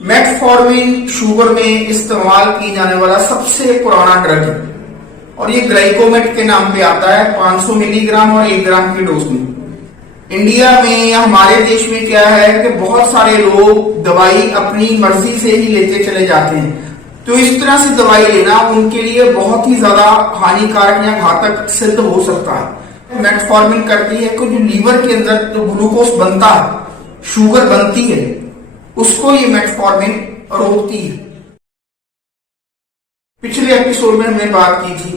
Metformin sugar में इस्तेमाल की जाने वाला सबसे पुराना ड्रग है और ये ग्लाइकोमेट के नाम पे आता है 500 मिलीग्राम और 1 ग्राम की डोज में। इंडिया में या हमारे देश में क्या है कि बहुत सारे लोग दवाई अपनी मर्जी से ही लेते चले जाते हैं, तो इस तरह से दवाई लेना उनके लिए बहुत ही ज्यादा हानिकारक या घातक सिद्ध हो सकता है। मेटफॉर्मिन करती है कि जो लीवर के अंदर जो ग्लूकोज बनता है, शुगर बनती है, उसको ये मेटफॉर्मिन रोकती है। पिछले एपिसोड में हमने बात की थी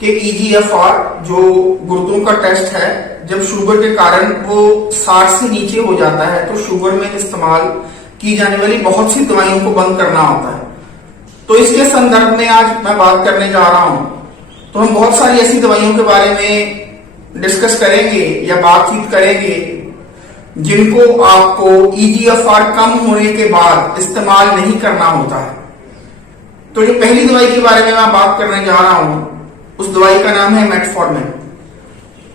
कि EGFR जो गुर्दों का टेस्ट है, जब शुगर के कारण वो 60 से नीचे हो जाता है तो शुगर में इस्तेमाल की जाने वाली बहुत सी दवाइयों को बंद करना होता है। तो इसके संदर्भ में आज मैं बात करने जा रहा हूं। तो हम बहुत सारी ऐसी दवाइयों के बारे में डिस्कस करेंगे या बातचीत करेंगे जिनको आपको EGFR कम होने के बाद इस्तेमाल नहीं करना होता है। तो जो पहली दवाई के बारे में मैं बात करने जा रहा हूं, उस दवाई का नाम है मेटफॉर्मिन।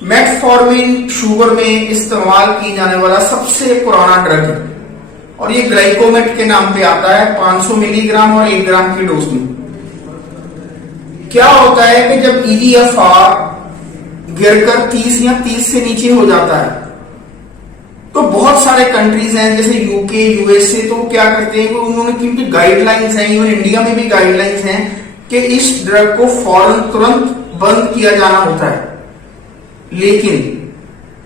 मेटफॉर्मिन शुगर में इस्तेमाल की जाने वाला सबसे पुराना ड्रग है और ये ग्लाइकोमेट के नाम पे आता है 500 मिलीग्राम और 1 ग्राम की डोज में। क्या होता है कि जब EGFR गिरकर 30 या 30 से नीचे हो जाता है तो बहुत सारे कंट्रीज हैं जैसे यूके, यूएसए, तो क्या करते हैं कि उन्होंने क्योंकि गाइडलाइंस हैं, इवन इंडिया में भी गाइडलाइंस हैं कि इस ड्रग को फौरन तुरंत बंद किया जाना होता है। लेकिन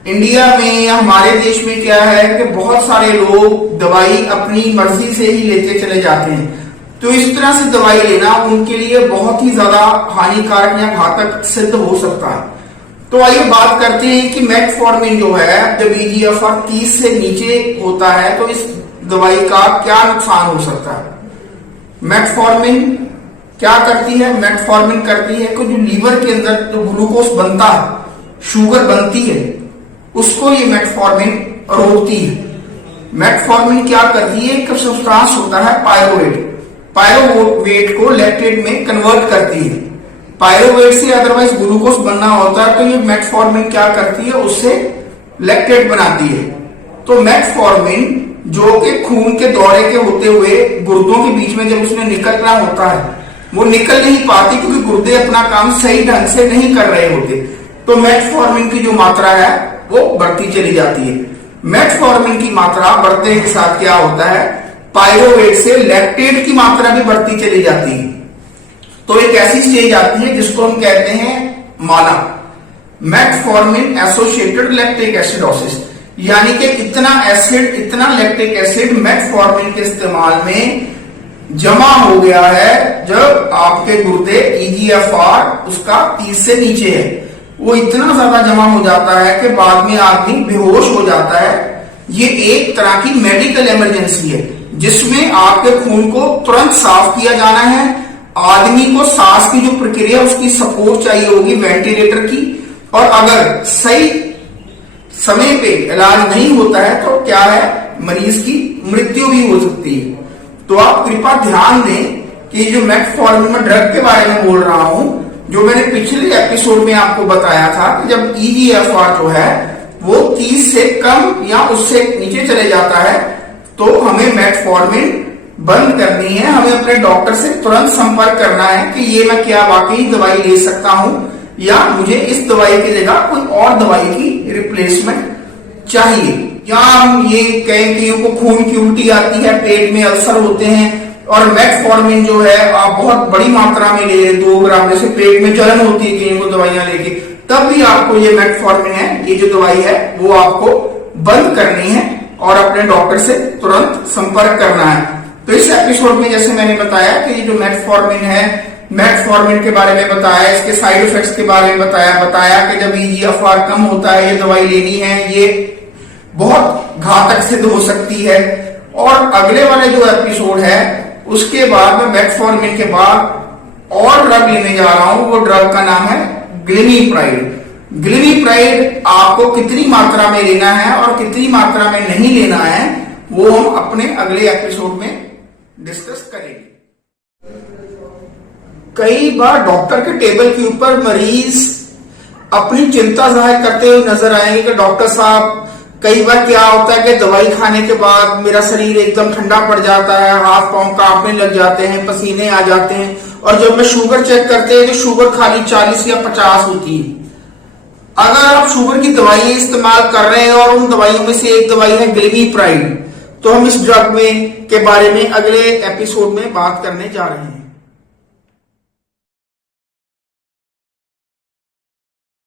इंडिया में या हमारे देश में क्या है कि बहुत सारे लोग दवाई अपनी मर्जी से ही लेते चले जाते हैं, तो इस तरह से दवाई लेना उनके लिए बहुत ही ज्यादा हानिकारक या घातक सिद्ध हो सकता है। तो आइए बात करते हैं कि मेटफॉर्मिन जो है, जब EGFR 30 से नीचे होता है तो इस दवाई का क्या नुकसान हो सकता है। मेटफॉर्मिन क्या करती है? मेटफॉर्मिन करती है कि जो लीवर के अंदर जो ग्लूकोज बनता है, शुगर बनती है, उसको ये मेटफॉर्मिन रोकती है। मेटफॉर्मिन क्या करती है? एक सब्सटेंस होता है पायरोवेट को लैक्टेट में कन्वर्ट करती है। पायरोवेट से अदरवाइज ग्लूकोज बनना होता है तो ये मेटफॉर्मिन क्या करती है? उससे लैक्टेट बनाती है। तो मेटफॉर्मिन जो कि खून के दौरे के होते हुए गुर्दों के बीच में जब उसने निकलना होता है, वो निकल नहीं पाती क्योंकि गुर्दे अपना काम सही ढंग से नहीं कर रहे होते, तो मेटफॉर्मिन की जो मात्रा है वो बढ़ती चली जाती है। मेटफॉर्मिन की मात्रा बढ़ने के साथ क्या होता है? पायरोवेट से लैक्टेट की मात्रा भी बढ़ती चली जाती है। तो एक ऐसी स्टेज आती है जिसको हम कहते हैं माला, मेटफॉर्मिन एसोसिएटेड लैक्टिक एसिडोसिस, यानी कि इतना लैक्टिक एसिड मेटफॉर्मिन के इस्तेमाल में जमा हो गया है जब आपके गुर्दे EGFR उसका 30 से नीचे है। वो इतना ज्यादा जमा हो जाता है कि बाद में आदमी बेहोश हो जाता है। ये एक तरह की मेडिकल इमरजेंसी है जिसमें आपके खून को तुरंत साफ किया जाना है। आदमी को सांस की जो प्रक्रिया उसकी सपोर्ट चाहिए होगी वेंटिलेटर की, और अगर सही समय पे इलाज नहीं होता है तो क्या है, मरीज की मृत्यु भी हो सकती है। तो आप कृपया ध्यान दें कि जो मेटफॉर्मिन ड्रग के बारे में बोल रहा हूं, जो मैंने पिछले एपिसोड में आपको बताया था कि जब EGFR जो है वो 30 से कम या उससे नीचे चले जाता है तो हमें मेटफॉर्मिन बंद करनी है। हमें अपने डॉक्टर से तुरंत संपर्क करना है कि ये मैं क्या वाकई दवाई ले सकता हूं या मुझे इस दवाई की जगह कोई और दवाई की रिप्लेसमेंट चाहिए। या हम ये कहें कि को खून की उल्टी आती है, पेट में अल्सर होते हैं और मेटफॉर्मिन जो है आप बहुत बड़ी मात्रा में ले 2 ग्राम, जैसे पेट में जलन होती है कहीं को दवाइयां लेके, तब भी आपको ये मेटफॉर्मिन है, ये जो दवाई है वो आपको बंद करनी है और अपने डॉक्टर से तुरंत संपर्क करना है। तो इस एपिसोड में जैसे मैंने बताया कि ये जो मेटफॉर्मिन है, मेटफॉर्मिन के बारे में बताया, इसके साइड इफेक्ट्स के बारे में बताया कि जब EGFR कम होता है ये दवाई लेनी है, ये बहुत घातक सिद्ध हो सकती है। और अगले वाले जो एपिसोड है उसके बाद में मेटफॉर्मिन के बाद और ड्रग लेने जा रहा हूं, वो ड्रग का नाम है ग्लिमिप्राइड। ग्लिमिप्राइड आपको कितनी मात्रा में लेना है और कितनी मात्रा में नहीं लेना है वो हम अपने अगले एपिसोड में डिस्कस करेंगे। कई बार डॉक्टर के टेबल के ऊपर मरीज अपनी चिंता जाहिर करते हुए नजर आएंगे कि डॉक्टर साहब कई बार क्या होता है कि दवाई खाने के बाद मेरा शरीर एकदम ठंडा पड़ जाता है, हाथ पांव कांपने लग जाते हैं, पसीने आ जाते हैं, और जब मैं शुगर चेक करते हैं तो शुगर खाली 40 या 50 होती है। अगर आप शुगर की दवाइयां इस्तेमाल कर रहे हैं और उन दवाइयों में से एक दवाई है ग्लिमीप्राइड, तो हम इस ड्रग में के बारे में अगले एपिसोड में बात करने जा रहे हैं।